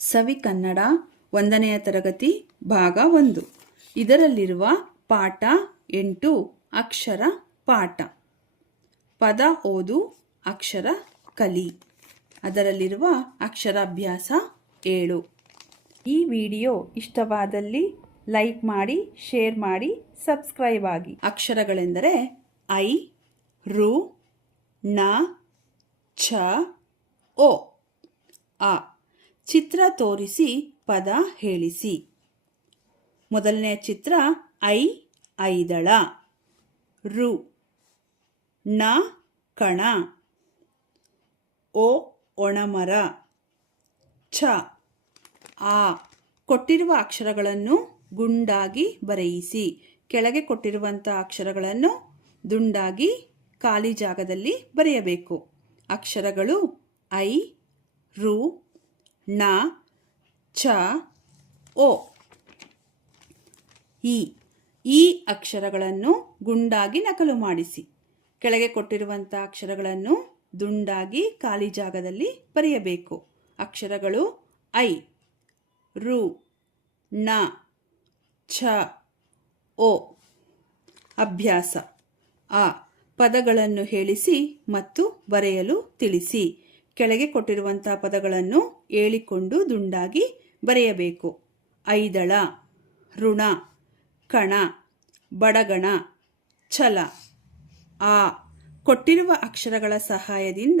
ಸವಿ ಕನ್ನಡ ಒಂದನೆಯ ತರಗತಿ ಭಾಗ ಒಂದು. ಇದರಲ್ಲಿರುವ ಪಾಠ ಎಂಟು, ಅಕ್ಷರ ಪಾಠ. ಪದ ಓದು, ಅಕ್ಷರ ಕಲಿ. ಅದರಲ್ಲಿರುವ ಅಕ್ಷರಾಭ್ಯಾಸ ಏಳು. ಈ ವಿಡಿಯೋ ಇಷ್ಟವಾದಲ್ಲಿ ಲೈಕ್ ಮಾಡಿ, ಶೇರ್ ಮಾಡಿ, ಸಬ್ಸ್ಕ್ರೈಬ್ ಆಗಿ. ಅಕ್ಷರಗಳೆಂದರೆ ಐ, ರು, ನ, ಛ, ಓ. ಆ ಚಿತ್ರ ತೋರಿಸಿ, ಪದ ಹೇಳಿಸಿ. ಮೊದಲನೇ ಚಿತ್ರ, ಐ, ಐದಳ. ರು. ನ ಕಣ. ಓ, ಒಣಮರ. ಛ. ಆ. ಕೊಟ್ಟಿರುವ ಅಕ್ಷರಗಳನ್ನು ಗುಂಡಾಗಿ ಬರೆಯಿಸಿ. ಕೆಳಗೆ ಕೊಟ್ಟಿರುವಂಥ ಅಕ್ಷರಗಳನ್ನು ದುಂಡಾಗಿ ಖಾಲಿ ಜಾಗದಲ್ಲಿ ಬರೆಯಬೇಕು. ಅಕ್ಷರಗಳು ಐ, ರು ನ ಛ ಒ. ಈ ಈ ಅಕ್ಷರಗಳನ್ನು ಗುಂಡಾಗಿ ನಕಲು ಮಾಡಿಸಿ. ಕೆಳಗೆ ಕೊಟ್ಟಿರುವಂಥ ಅಕ್ಷರಗಳನ್ನು ದುಂಡಾಗಿ ಖಾಲಿ ಜಾಗದಲ್ಲಿ ಬರೆಯಬೇಕು. ಅಕ್ಷರಗಳು ಐ, ರು, ನ, ಛ, ಒ. ಅಭ್ಯಾಸ. ಆ ಪದಗಳನ್ನು ಹೇಳಿಸಿ ಮತ್ತು ಬರೆಯಲು ತಿಳಿಸಿ. ಕೆಳಗೆ ಕೊಟ್ಟಿರುವಂಥ ಪದಗಳನ್ನು ಹೇಳಿಕೊಂಡು ದುಂಡಾಗಿ ಬರೆಯಬೇಕು. ಐದಳ, ಋಣ, ಕಣ, ಬಡಗಣ, ಛಲ. ಆ, ಕೊಟ್ಟಿರುವ ಅಕ್ಷರಗಳ ಸಹಾಯದಿಂದ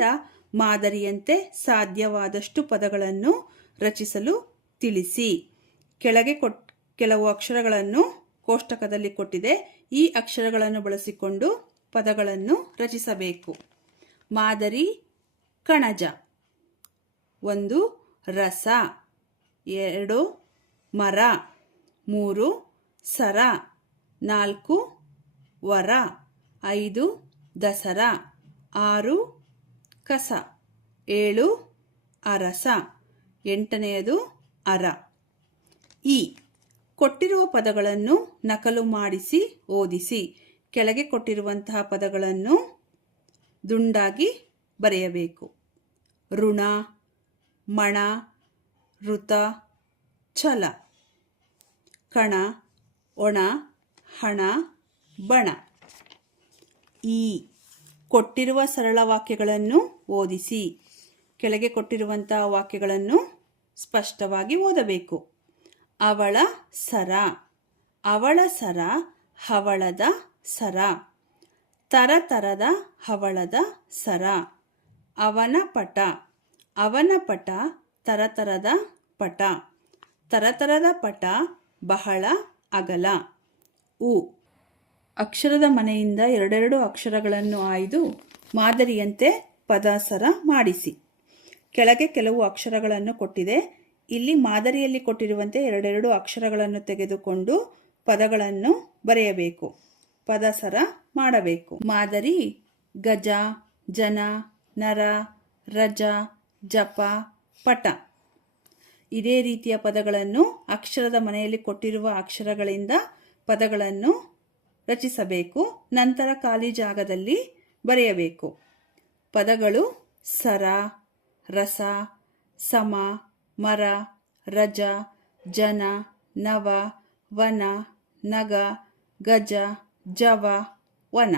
ಮಾದರಿಯಂತೆ ಸಾಧ್ಯವಾದಷ್ಟು ಪದಗಳನ್ನು ರಚಿಸಲು ತಿಳಿಸಿ. ಕೆಳಗೆ ಕೊಟ್, ಕೆಲವು ಅಕ್ಷರಗಳನ್ನು ಕೋಷ್ಟಕದಲ್ಲಿ ಕೊಟ್ಟಿದೆ. ಈ ಅಕ್ಷರಗಳನ್ನು ಬಳಸಿಕೊಂಡು ಪದಗಳನ್ನು ರಚಿಸಬೇಕು. ಮಾದರಿ ಕಣಜ. ಒಂದು, ರಸ. ಎರಡು, ಮರ. ಮೂರು, ಸರ. ನಾಲ್ಕು, ವರ. ಐದು, ದಸರ. ಆರು, ಕಸ. ಏಳು, ಅರಸ. ಎಂಟನೆಯದು, ಅರ. ಈ ಕೊಟ್ಟಿರುವ ಪದಗಳನ್ನು ನಕಲು ಮಾಡಿಸಿ, ಓದಿಸಿ. ಕೆಳಗೆ ಕೊಟ್ಟಿರುವಂತಹ ಪದಗಳನ್ನು ದುಂಡಾಗಿ ಬರೆಯಬೇಕು. ಋಣ, ಮಣ, ಋತ, ಛಲ. ಕಣ, ಒಣ, ಹಣ, ಬಣ. ಈ ಕೊಟ್ಟಿರುವ ಸರಳ ವಾಕ್ಯಗಳನ್ನು ಓದಿಸಿ. ಕೆಳಗೆ ಕೊಟ್ಟಿರುವಂತಹ ವಾಕ್ಯಗಳನ್ನು ಸ್ಪಷ್ಟವಾಗಿ ಓದಬೇಕು. ಅವಳ ಸರ. ಅವಳ ಸರ, ಹವಳದ ಸರ. ತರತರದ ಹವಳದ ಸರ. ಅವನ ಪಟ. ಅವನ ಪಟ ತರತರದ ಪಟ. ತರತರದ ಪಟ ಬಹಳ ಅಗಲ. ಉ. ಅಕ್ಷರದ ಮನೆಯಿಂದ ಎರಡೆರಡು ಅಕ್ಷರಗಳನ್ನು ಆಯ್ದು ಮಾದರಿಯಂತೆ ಪದಾಸರ ಮಾಡಿಸಿ. ಕೆಳಗೆ ಕೆಲವು ಅಕ್ಷರಗಳನ್ನು ಕೊಟ್ಟಿದೆ. ಇಲ್ಲಿ ಮಾದರಿಯಲ್ಲಿ ಕೊಟ್ಟಿರುವಂತೆ ಎರಡೆರಡು ಅಕ್ಷರಗಳನ್ನು ತೆಗೆದುಕೊಂಡು ಪದಗಳನ್ನು ಬರೆಯಬೇಕು. ಪದಸರ ಮಾಡಬೇಕು. ಮಾದರಿ ಗಜ, ಜನ ನರ, ರಜ, ಜಪ, ಪಟ. ಇದೇ ರೀತಿಯ ಪದಗಳನ್ನು ಅಕ್ಷರದ ಮನೆಯಲ್ಲಿ ಕೊಟ್ಟಿರುವ ಅಕ್ಷರಗಳಿಂದ ಪದಗಳನ್ನು ರಚಿಸಬೇಕು. ನಂತರ ಖಾಲಿ ಜಾಗದಲ್ಲಿ ಬರೆಯಬೇಕು. ಪದಗಳು ಸರ, ರಸ, ಸಮ, ಮರ, ರಜ, ಜನ, ನವ, ವನ, ನಗ, ಗಜ, ಜವ, ವನ.